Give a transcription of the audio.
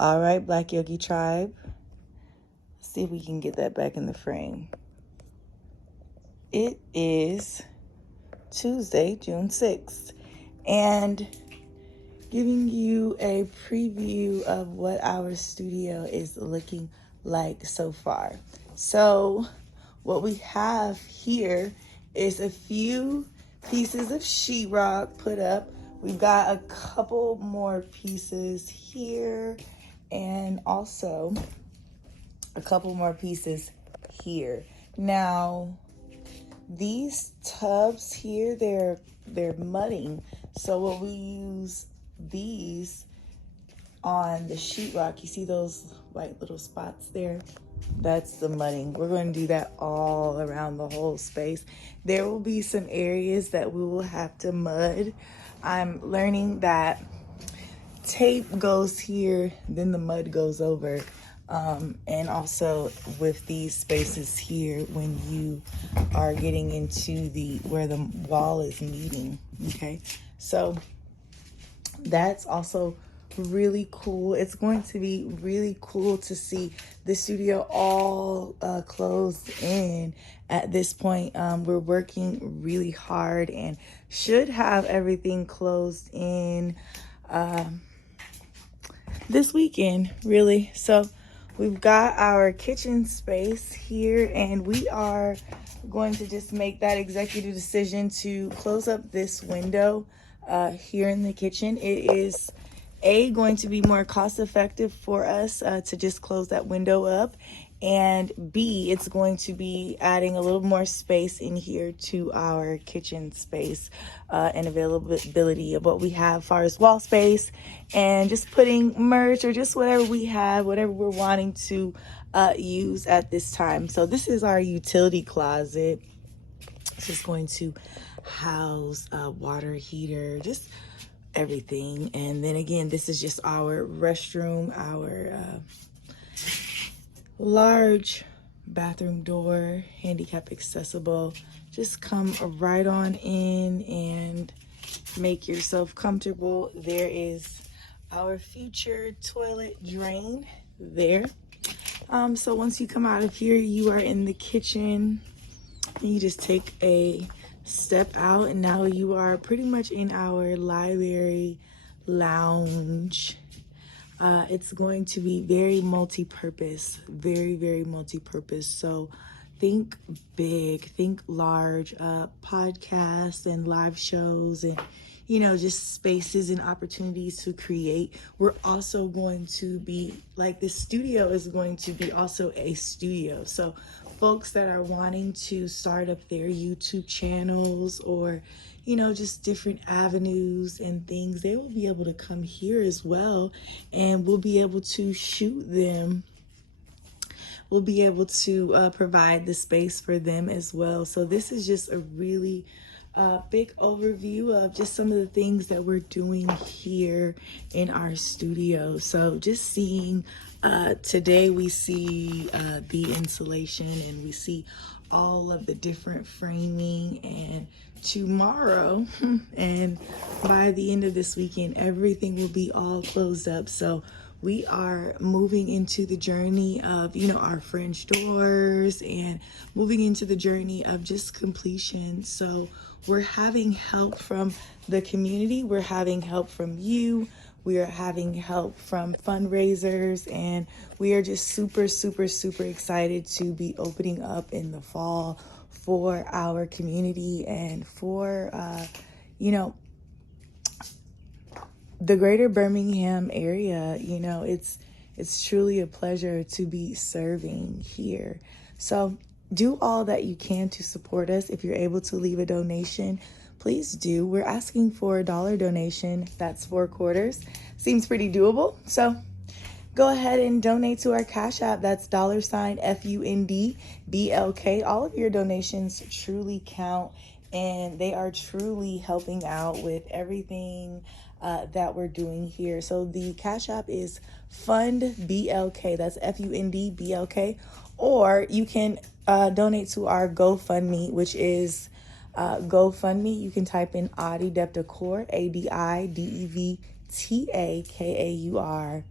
All right, Black Yogi Tribe. Let's see if we can get that back in the frame. It is Tuesday, June 6th, and giving you a preview of what our studio is looking like so far. So what we have here is a few pieces of sheetrock put up. We've got a couple more pieces here and also a couple more pieces here. Now, these tubs here, they're mudding. So what we use these on the sheetrock, you see those white little spots there? That's the mudding. We're going to do that all around the whole space. There will be some areas that we will have to mud. I'm learning that tape goes here, then the mud goes over. And also with these spaces here, when you are getting into where the wall is meeting, okay? So that's also really cool. It's going to be really cool to see the studio all closed in at this point. We're working really hard and should have everything closed in this weekend, really. So we've got our kitchen space here, and we are going to just make that executive decision to close up this window here in the kitchen. It is going to be more cost effective for us to just close that window up, and B, it's going to be adding a little more space in here to our kitchen space and availability of what we have as far as wall space, and just putting merch or just whatever we have, whatever we're wanting to use at this time. So this is our utility closet. This is going to house a water heater, just everything. And then again, this is just our restroom, our large bathroom door, handicap accessible. Just come right on in and make yourself comfortable. There is our future toilet drain there. So once you come out of here, you are in the kitchen, and you just take a step out, and now you are pretty much in our library lounge. It's going to be very multi-purpose, very, very multi-purpose. So think big, think large, podcasts and live shows and, just spaces and opportunities to create. We're also going to be, this studio is going to be also a studio. So folks that are wanting to start up their YouTube channels or, just different avenues and things, they will be able to come here as well, and we'll be able to shoot them. We'll be able to provide the space for them as well. So this is just a really big overview of just some of the things that we're doing here in our studio. So just seeing, today we see the insulation, and we see all of the different framing, and tomorrow and by the end of this weekend, everything will be all closed up. So we are moving into the journey of, our French doors, and moving into the journey of just completion. So we're having help from the community. We're having help from you. We are having help from fundraisers, and we are just super, super, super excited to be opening up in the fall for our community and for, the greater Birmingham area. It's truly a pleasure to be serving here. So do all that you can to support us. If you're able to leave a donation, please do. We're asking for a $1 donation. That's 4 quarters. Seems pretty doable. So go ahead and donate to our Cash App. That's $fundblk. All of your donations truly count, and they are truly helping out with everything that we're doing here. So the Cash App is fundblk. That's fundblk. Or you can donate to our GoFundMe, which is GoFundMe. You can type in Adidevtakur, ADIDEVTAKAUR.